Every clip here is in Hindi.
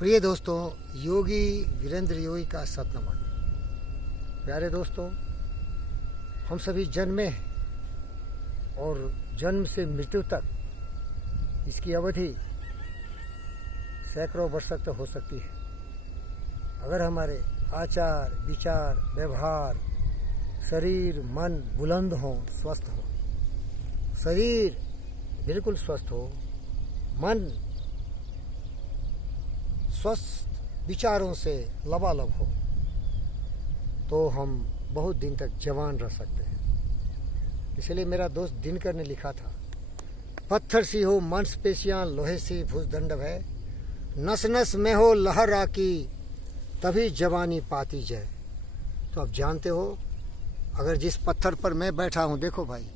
प्रिय दोस्तों, योगी वीरेंद्र योगी का सतनमन। प्यारे दोस्तों, हम सभी जन्मे और जन्म से मृत्यु तक इसकी अवधि सैकड़ों वर्ष तक हो सकती है। अगर हमारे आचार, विचार, व्यवहार, शरीर, मन बुलंद हो, स्वस्थ हो, शरीर बिल्कुल स्वस्थ हो, मन स्वस्थ विचारों से लबालब हो, तो हम बहुत दिन तक जवान रह सकते हैं। इसलिए मेरा दोस्त दिनकर ने लिखा था, पत्थर सी हो मांसपेशियां, लोहे सी भुजदंड है, नस नस में हो लहर आकी, तभी जवानी पाती जाए। तो आप जानते हो, अगर जिस पत्थर पर मैं बैठा हूँ, देखो भाई,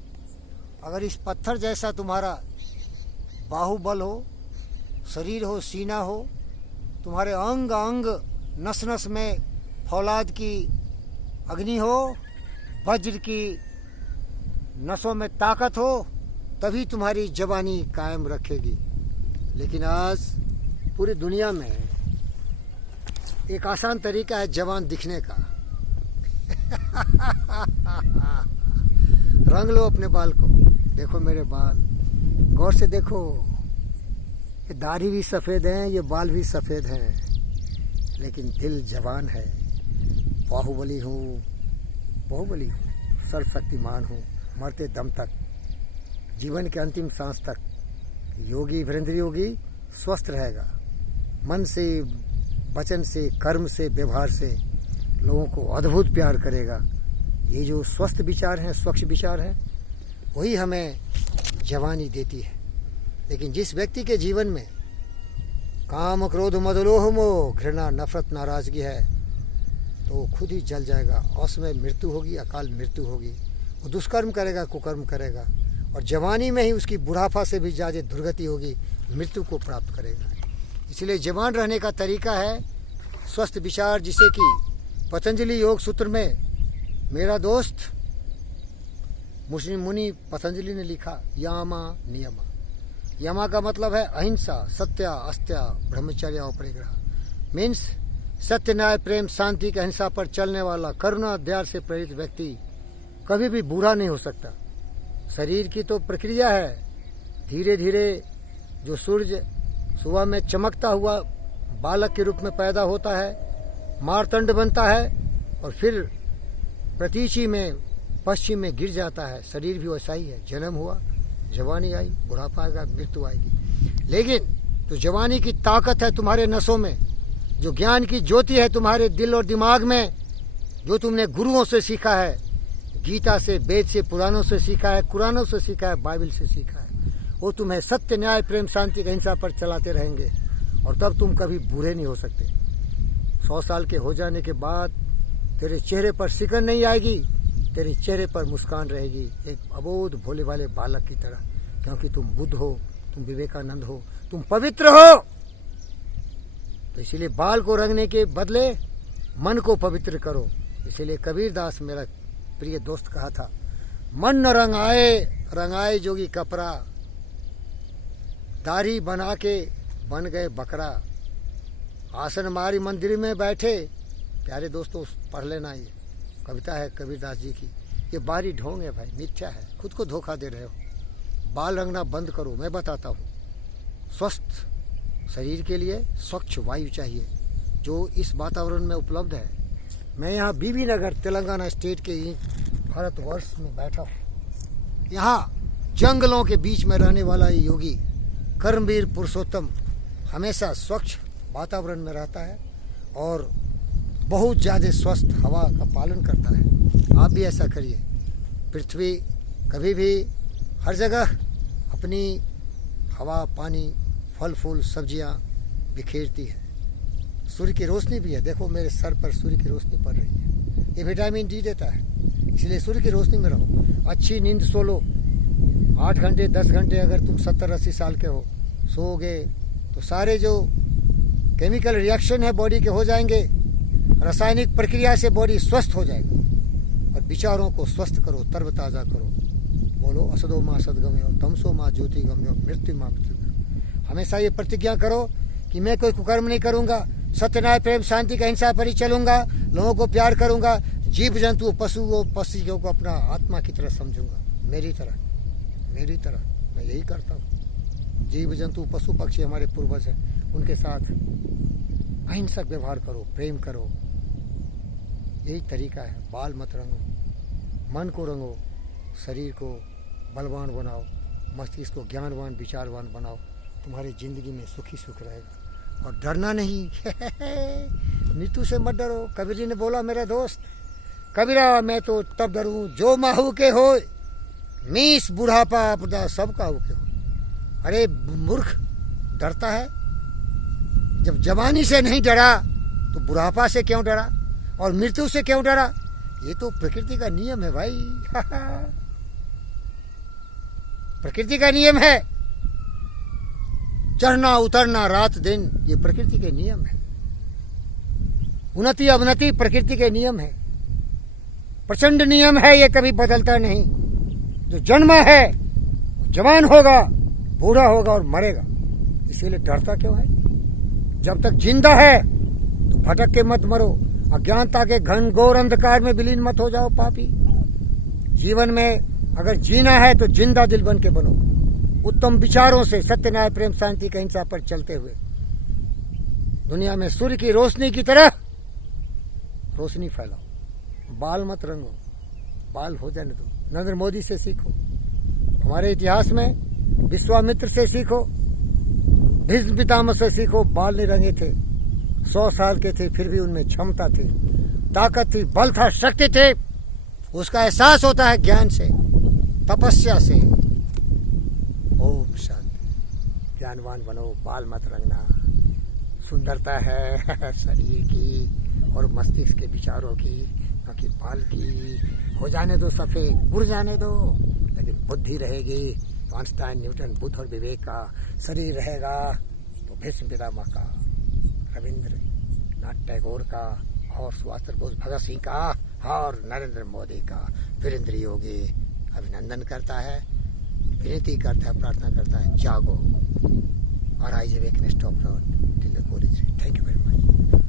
अगर इस पत्थर जैसा तुम्हारा बाहुबल हो, शरीर हो, सीना हो, तुम्हारे अंग अंग नस नस में फौलाद की अग्नि हो, वज्र की नसों में ताकत हो, तभी तुम्हारी जवानी कायम रखेगी। लेकिन आज पूरी दुनिया में एक आसान तरीका है जवान दिखने का। रंग लो अपने बाल को। देखो मेरे बाल, गौर से देखो, ये दाढ़ी भी सफ़ेद है, ये बाल भी सफ़ेद हैं, लेकिन दिल जवान है। बाहुबली हूँ, सर्वशक्तिमान हूँ, मरते दम तक, जीवन के अंतिम सांस तक योगी वीरेंद्र योगी स्वस्थ रहेगा। मन से, वचन से, कर्म से, व्यवहार से लोगों को अद्भुत प्यार करेगा। ये जो स्वस्थ विचार हैं, स्वच्छ विचार हैं, वही हमें जवानी देती है। लेकिन जिस व्यक्ति के जीवन में काम, क्रोध, मद, लोभ, मोह, घृणा, नफरत, नाराजगी है, तो वो खुद ही जल जाएगा। असमय मृत्यु होगी, अकाल मृत्यु होगी। वो दुष्कर्म करेगा, कुकर्म करेगा, और जवानी में ही उसकी बुढ़ापा से भी ज़्यादा दुर्गति होगी, मृत्यु को प्राप्त करेगा। इसलिए जवान रहने का तरीका है स्वस्थ विचार, जिसे कि पतंजलि योग सूत्र में मेरा दोस्त मुस्लिम मुनि पतंजलि ने लिखा, यामा नियमा। यमा का मतलब है अहिंसा, सत्य, अस्त्य, ब्रह्मचर्य और परिग्रह। मीन्स सत्य, न्याय, प्रेम, शांति की अहिंसा पर चलने वाला, करुणा, दया से प्रेरित व्यक्ति कभी भी बुरा नहीं हो सकता। शरीर की तो प्रक्रिया है, धीरे धीरे जो सूर्य सुबह में चमकता हुआ बालक के रूप में पैदा होता है, मारतंड बनता है, और फिर प्रतीची में, पश्चिम में गिर जाता है। शरीर भी वैसा ही है, जन्म हुआ, जवानी आई, बुढ़ापा आएगा, मृत्यु आएगी। लेकिन जो जवानी की ताकत है तुम्हारे नसों में, जो ज्ञान की ज्योति है तुम्हारे दिल और दिमाग में, जो तुमने गुरुओं से सीखा है, गीता से, वेद से, पुराणों से सीखा है, कुरानों से सीखा है, बाइबल से सीखा है, वो तुम्हें सत्य, न्याय, प्रेम, शांति, अहिंसा पर चलाते रहेंगे, और तब तुम कभी बुरे नहीं हो सकते। 100 साल के हो जाने के बाद तेरे चेहरे पर सिकन नहीं आएगी, तेरे चेहरे पर मुस्कान रहेगी, एक अबोध भोले वाले बालक की तरह, क्योंकि तुम बुद्ध हो, तुम विवेकानंद हो, तुम पवित्र हो। तो इसीलिए बाल को रंगने के बदले मन को पवित्र करो। इसीलिए कबीरदास, मेरा प्रिय दोस्त, कहा था, मन न रंगाए जोगी कपड़ा, दाढ़ी बना के बन गए बकरा, आसन मारी मंदिर में बैठे। प्यारे दोस्तों, पढ़ लेना, ये कविता है कबीरदास जी की। ये बारी ढोंग है भाई, मिथ्या है, खुद को धोखा दे रहे हो। बाल रंगना बंद करो। मैं बताता हूँ, स्वस्थ शरीर के लिए स्वच्छ वायु चाहिए, जो इस वातावरण में उपलब्ध है। मैं यहाँ बीबी नगर, तेलंगाना स्टेट के भारतवर्ष में बैठा हूँ। यहाँ जंगलों के बीच में रहने वाला ये योगी कर्मवीर पुरुषोत्तम हमेशा स्वच्छ वातावरण में रहता है और बहुत ज़्यादा स्वस्थ हवा का पालन करता है। आप भी ऐसा करिए। पृथ्वी कभी भी हर जगह अपनी हवा, पानी, फल फूल, सब्जियां बिखेरती है। सूर्य की रोशनी भी है, देखो मेरे सर पर सूर्य की रोशनी पड़ रही है, ये विटामिन डी देता है। इसलिए सूर्य की रोशनी में रहो, अच्छी नींद सो लो, 8 घंटे 10 घंटे। अगर तुम 70-80 साल के हो, सोओगे तो सारे जो केमिकल रिएक्शन है बॉडी के हो जाएंगे, रासायनिक प्रक्रिया से बॉडी स्वस्थ हो जाएगा। और विचारों को स्वस्थ करो, तरोताज़ा करो। बोलो, असदो माँ सदगम्यो, तमसो माँ ज्योति गम्यो, मृत्यु माँ मृत्यु। हमेशा ये प्रतिज्ञा करो कि मैं कोई कुकर्म नहीं करूँगा, सत्य न्याय प्रेम शांति का अहिंसा पर ही चलूँगा, लोगों को प्यार करूँगा, जीव जंतु पशुओं पक्षियों को अपना आत्मा की तरह समझूंगा, मेरी तरह मैं यही करता हूँ। जीव जंतु पशु पक्षी हमारे पूर्वज हैं, उनके साथ अहिंसक व्यवहार करो, प्रेम करो, यही तरीका है। बाल मत रंगो, मन को रंगो, शरीर को बलवान बनाओ, मस्तिष्क को ज्ञानवान विचारवान बनाओ, तुम्हारी जिंदगी में सुखी सुख रहेगा। और डरना नहीं मृत्यु से मत डरो। कबीर जी ने बोला, मेरा दोस्त कबीरा मैं तो तब डरूं जो माहू के हो, मीस बुढ़ापा आपदा सब काहू के हो। अरे मूर्ख, डरता है? जब जवानी से नहीं डरा तो बुढ़ापा से क्यों डरा और मृत्यु से क्यों डरा? ये तो प्रकृति का नियम है भाई प्रकृति का नियम है, चढ़ना उतरना रात दिन, ये प्रकृति के नियम है। उन्नति अवनति प्रकृति के नियम है, प्रचंड नियम है, ये कभी बदलता नहीं। जो जन्मा है वो जवान होगा, बूढ़ा होगा और मरेगा, इसीलिए डरता क्यों है? जब तक जिंदा है तो भटक के मत मरो, अज्ञानता के घनघोर अंधकार में विलीन मत हो जाओ पापी। जीवन में अगर जीना है तो जिंदा दिल बन के बनो, उत्तम विचारों से सत्य न्याय प्रेम शांति का अहिंसा पर चलते हुए दुनिया में सूर्य की रोशनी की तरह रोशनी फैलाओ। बाल मत रंगो, बाल हो जाने दो। नरेंद्र मोदी से सीखो, हमारे इतिहास में विश्वामित्र से सीखो, भीष्म पितामह से सीखो। बाल नहीं रंगे थे, 100 साल के थे, फिर भी उनमें क्षमता थी, ताकत थी, बल था, शक्ति थे। उसका एहसास होता है ज्ञान से, तपस्या से। ओम शांति। ज्ञानवान बनो, बाल मत रंगना। सुंदरता है शरीर की और मस्तिष्क के विचारों की, न कि बाल की। हो जाने दो सफेद, उड़ जाने दो, लेकिन बुद्धि रहेगी तो आइंस्टाइन, न्यूटन, बुद्ध और विवेक का। शरीर रहेगा तो भीष्म पितामह का, रविंद्रनाथ टैगोर का, और सुभाष चंद्र बोस, भगत सिंह का, और नरेंद्र मोदी का। वीरेंद्र योगी अभिनंदन करता है, विनती करता है, प्रार्थना करता है, जागो और आइए weakness top road till the goal is reached. Thank you very much.